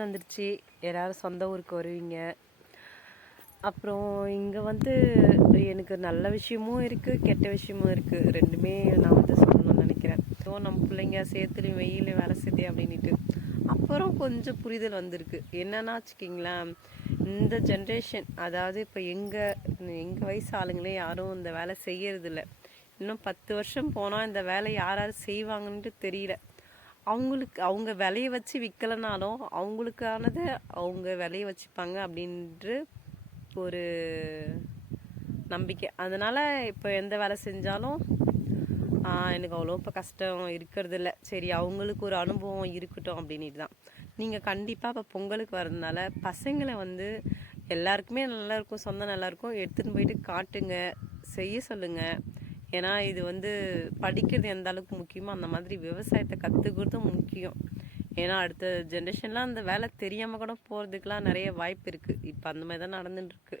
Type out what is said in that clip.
வந்துருச்சு. எல்லாரும் சொந்த ஊருக்கு வருவீங்க. அப்புறம் இங்கே வந்து எனக்கு நல்ல விஷயமும் இருக்குது, கெட்ட விஷயமும் இருக்குது. ரெண்டுமே நான் வந்து சொல்லணும்னு நினைக்கிறேன். ஸோ நம்ம பிள்ளைங்க சேத்துலையும் வெயிலையும் வேலை செய்தே அப்படின்ட்டு அப்புறம் கொஞ்சம் புரிதல் வந்திருக்கு. என்னன்னா வச்சுக்கிங்களேன், இந்த ஜென்ரேஷன், அதாவது இப்போ எங்கள் வயசு ஆளுங்களே யாரும் இந்த வேலை செய்யறதில்ல. இன்னும் 10 வருஷம் போனால் இந்த வேலை யார் யார் செய்வாங்கன்ட்டு தெரியல. அவங்க விலைய வச்சு விற்கலனாலும் அவங்களுக்கானதை அவங்க விலைய வச்சுப்பாங்க அப்படின்ற ஒரு நம்பிக்கை. அதனால் இப்போ எந்த வேலை செஞ்சாலும் எனக்கு அவ்வளோ இப்போ கஷ்டம் இருக்கிறதில்ல. சரி, அவங்களுக்கு ஒரு அனுபவம் இருக்கட்டும் அப்படின்ட்டு தான். நீங்கள் கண்டிப்பாக இப்போ பொங்கலுக்கு வரதுனால பசங்களை வந்து எல்லாருக்குமே நல்லாயிருக்கும், சொந்தம் நல்லாயிருக்கும், எடுத்துகிட்டு போயிட்டு காட்டுங்க, செய்ய சொல்லுங்கள். ஏன்னா இது வந்து படிக்கிறது எந்த அளவுக்கு முக்கியமோ அந்த மாதிரி விவசாயத்தை கற்றுக்கிறதும் முக்கியம். ஏன்னா அடுத்த ஜென்ரேஷன்லாம் அந்த வேலை தெரியாமல் கூட போகிறதுக்கெலாம் நிறைய வாய்ப்பு இருக்குது. இப்போ அந்த மாதிரி தான் நடந்துட்டுருக்கு.